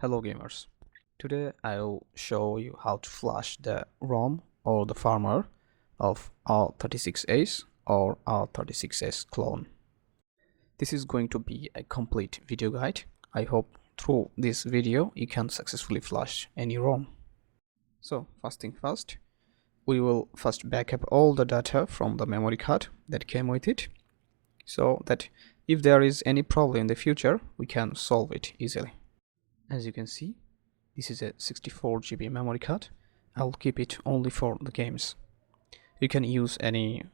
Hello gamers, today I'll show you how to flash the ROM or the firmware of R36s or R36s clone. This is going to be a complete video guide. I hope through this video you can successfully flash any ROM. So first thing first, we will first back up all the data from the memory card that came with it, so that if there is any problem in the future we can solve it easily. As you can see, this is a 64 GB memory card. I'll keep it only for the games. You can use any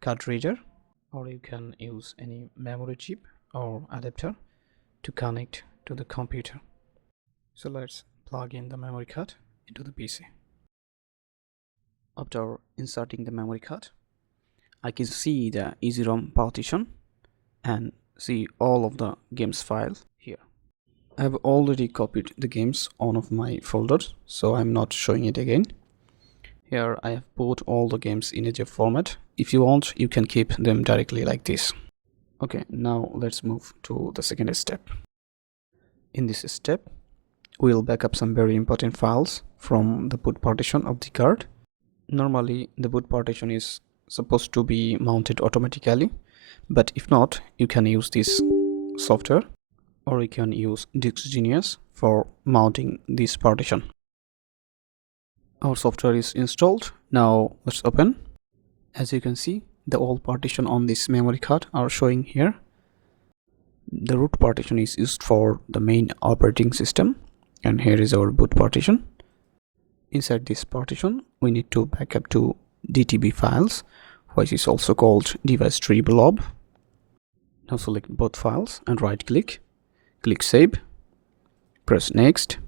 card reader, or you can use any memory chip or adapter to connect to the computer. So let's plug in the memory card into the PC. After inserting the memory card, I can see the EZROM partition and see all of the games files here. I have already copied the games on of my folders, so I'm not showing it again. Here I have put all the games in a zip format. If you want, you can keep them directly like this. Okay, now let's move to the second step. In this step, we'll back up some very important files from the boot partition of the card. Normally, the boot partition is supposed to be mounted automatically, but if not, you can use this software, or you can use Disk Genius for mounting this partition. Our software is installed. Now let's open. As you can see, the old partition on this memory card are showing here. The root partition is used for the main operating system, and here is our boot partition. Inside this partition, we need to back up to DTB files, which is also called device tree blob. Now select both files and right click. Click Save, press Next,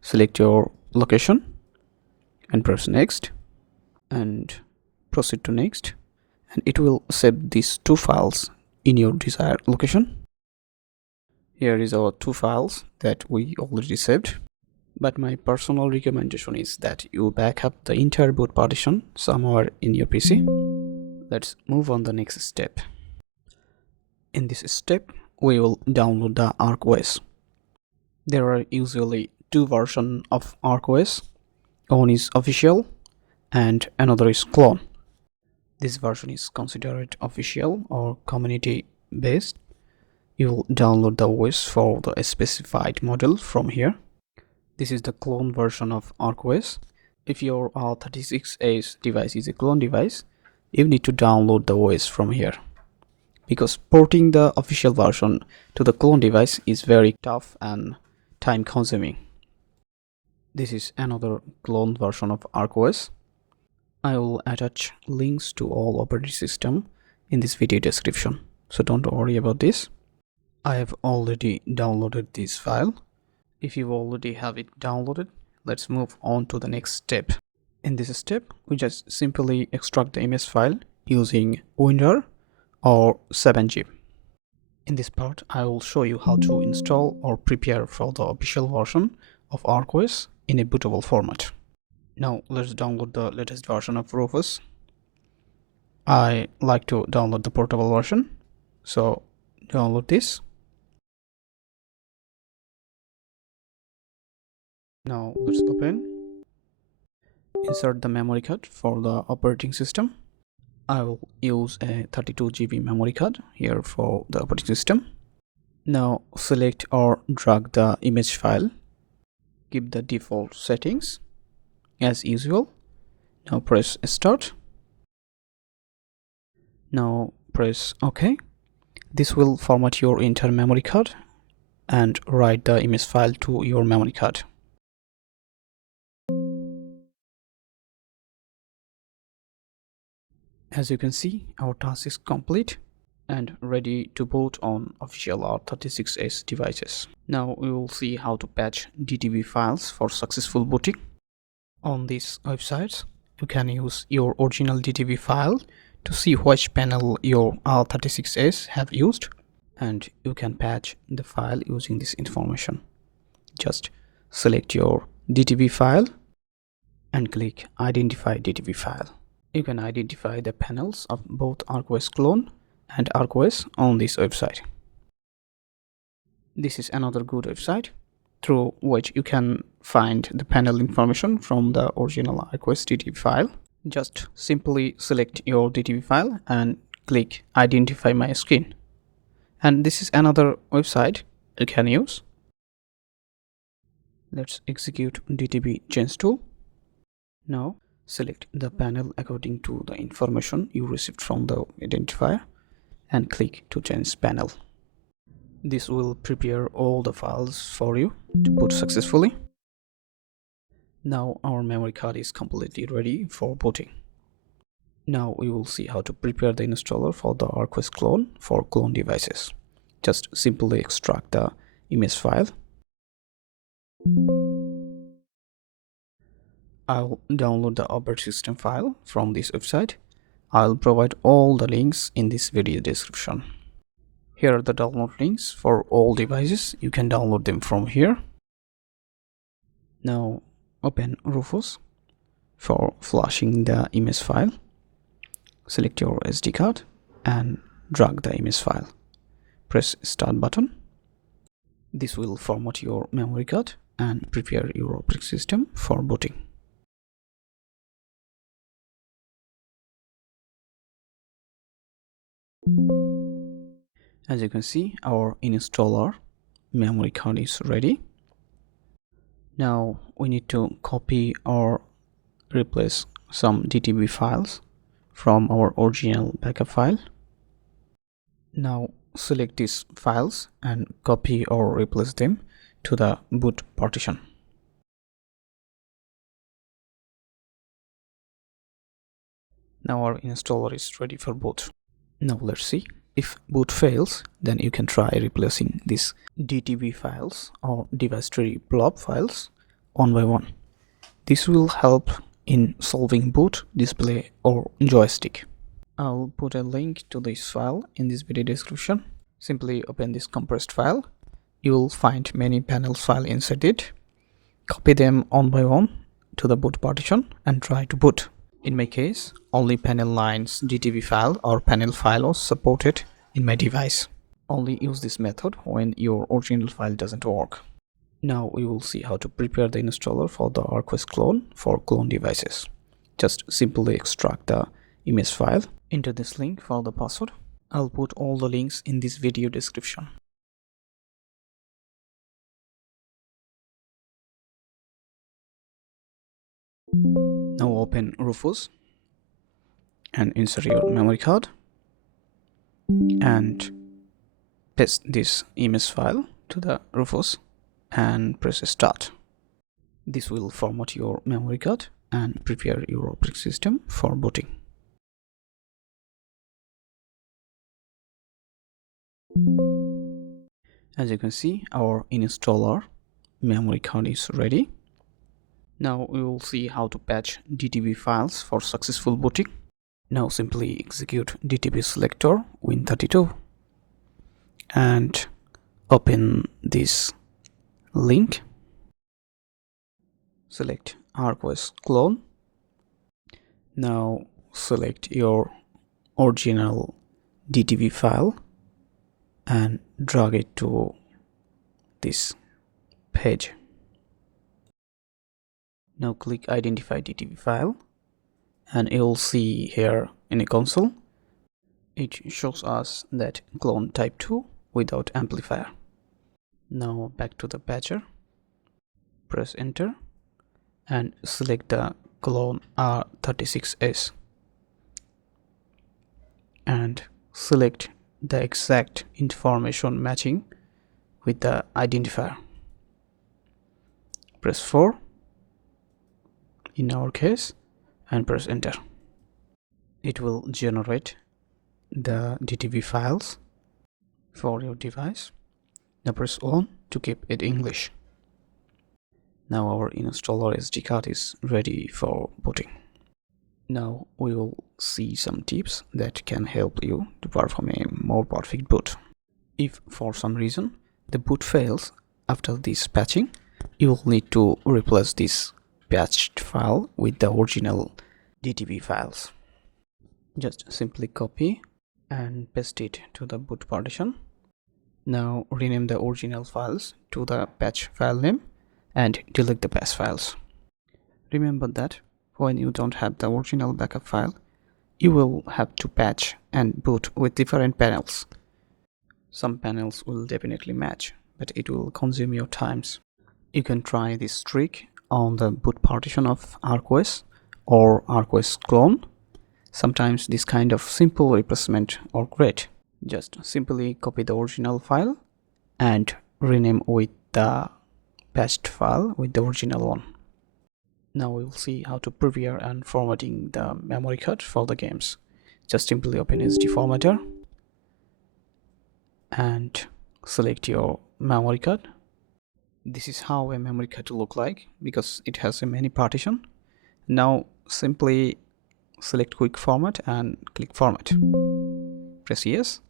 select your location and press Next, and proceed to Next, and it will save these two files in your desired location. Here is our two files that we already saved, but my personal recommendation is that you back up the entire boot partition somewhere in your PC. Let's move on the next step. In this step, we will download the ArkOS. There are usually two versions of ArkOS. One is official and another is clone. This version is considered official or community based. You will download the OS for the specified model from here. This is the clone version of ArkOS. If your R36s device is a clone device, you need to download the OS from here, because porting the official version to the clone device is very tough and time consuming. This is another clone version of ArkOS. I will attach links to all operating system in this video description, so don't worry about this. I have already downloaded this file. If you already have it downloaded, let's move on to the next step. In this step, we just simply extract the image file using WinRAR or 7zip. In this part, I will show you how to install or prepare for the official version of ArkOS in a bootable format. Now let's download the latest version of Rufus. I like to download the portable version, so download this. Now let's open. Insert the memory card for the operating system. I will use a 32 GB memory card here for the operating system. Now select or drag the image file. Keep the default settings as usual. Now press Start. Now press OK. This will format your entire memory card and write the image file to your memory card. As you can see, our task is complete and ready to boot on official R36s devices. Now we will see how to patch DTB files for successful booting. On these websites, you can use your original DTB file to see which panel your R36s have used, and you can patch the file using this information. Just select your DTB file and click Identify DTB file. You can identify the panels of both ArkOS clone and ArkOS on this website. This is another good website. through which you can find the panel information from the original ArkOS DTB file. Just simply select your DTB file and click Identify My Screen. And this is another website you can use. Let's execute DTB change tool. Now select the panel according to the information you received from the identifier and click to change panel. This will prepare all the files for you to boot successfully. Now our memory card is completely ready for booting. Now we will see how to prepare the installer for the ArkOS clone for clone devices. Just simply extract the image file. I'll download the operating system file from this website. I'll provide all the links in this video description. Here are the download links for all devices. You can download them from here. Now open Rufus for flashing the image file. Select your SD card and drag the image file. Press Start button. This will format your memory card and prepare your operating system for booting. As you can see, our installer memory card is ready. Now we need to copy or replace some DTB files from our original backup file. Now select these files and copy or replace them to the boot partition. Now our installer is ready for boot. Now let's see. If boot fails, then you can try replacing these DTB files or device tree blob files one by one. This will help in solving boot, display or joystick. I'll put a link to this file in this video description. Simply open this compressed file. You will find many panels file inside it. Copy them one by one to the boot partition and try to boot. In my case, only panel lines DTB file or panel file was supported in my device. Only use this method when your original file doesn't work. Now we will see how to prepare the installer for the ArkOS clone for clone devices. Just simply extract the image file. Enter this link for the password. I'll put all the links in this video description. Now open Rufus and insert your memory card and paste this image file to the Rufus and press Start. This will format your memory card and prepare your operating system for booting. As you can see, our installer memory card is ready. Now we will see how to patch DTB files for successful booting. Now simply execute DTB selector Win32 and open this link. Select ArkOS clone. Now select your original DTB file and drag it to this page. Now click Identify DTB file and you'll see here in a console it shows us that clone type 2 without amplifier. Now back to the patcher, press enter and select the clone R36s and select the exact information matching with the identifier. Press 4 in our case and press enter. It will generate the DTB files for your device. Now press on to keep it English. Now our installer SD card is ready for booting. Now we will see some tips that can help you to perform a more perfect boot. If for some reason the boot fails after this patching, you will need to replace this patched file with the original DTB files. Just simply copy and paste it to the boot partition Now rename the original files to the patch file name and delete the patch files. Remember that when you don't have the original backup file, you will have to patch and boot with different panels. Some panels will definitely match, but it will consume your times. You can try this trick on the boot partition of ArkOS or ArkOS clone. Sometimes this kind of simple replacement are great. Just simply copy the original file and rename with the patched file with the original one. Now we will see how to prepare and formatting the memory card for the games. Just simply open SD formatter and select your memory card. This is how a memory card look like because it has a many partition. Now simply select quick format and click format. Press yes.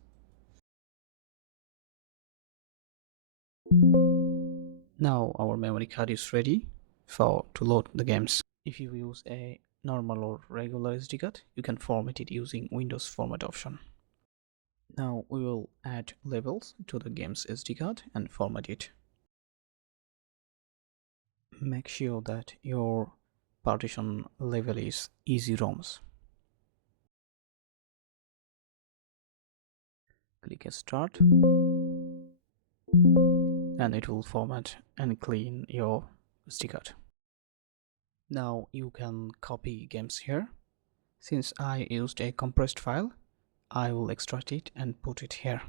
Now our memory card is ready to load the games. If you use a normal or regular SD card, you can format it using Windows format option. Now we will add labels to the game's SD card and format it. Make sure that your partition label is easy ROMs. Click start and it will format and clean your SD card. Now you can copy games here. Since I used a compressed file, I will extract it and put it here.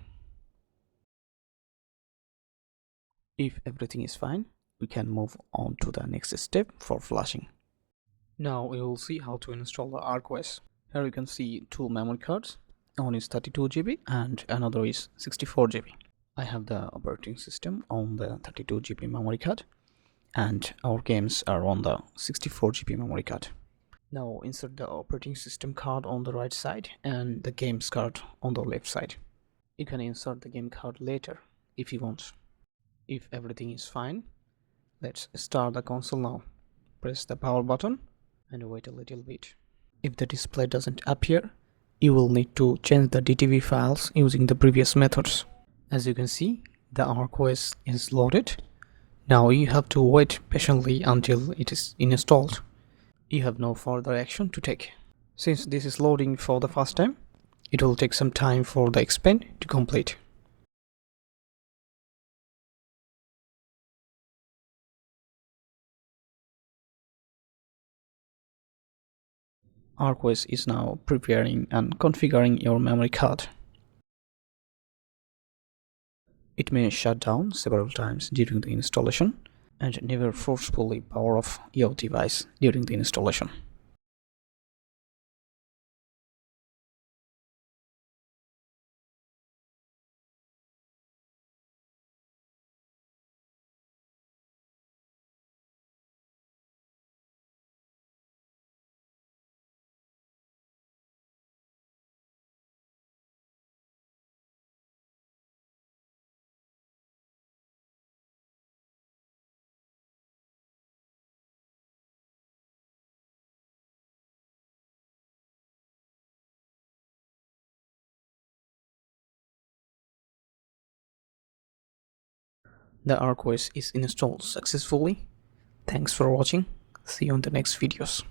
If everything is fine, we can move on to the next step for flashing. Now we will see how to install the ArkOS. Here you can see two memory cards. One is 32 GB and another is 64 GB. I have the operating system on the 32 GB memory card and our games are on the 64 GB memory card. Now insert the operating system card on the right side and the games card on the left side. You can insert the game card later if you want. If everything is fine, let's start the console now. Press the power button and wait a little bit. If the display doesn't appear, you will need to change the DTV files using the previous methods. As you can see, the ArkOS is loaded. Now you have to wait patiently until it is installed. You have no further action to take. Since this is loading for the first time, it will take some time for the expand to complete. ArkOS is now preparing and configuring your memory card. It may shut down several times during the installation and never forcefully power off your device during the installation. The ArkOS is installed successfully. Thanks for watching. See you in the next videos.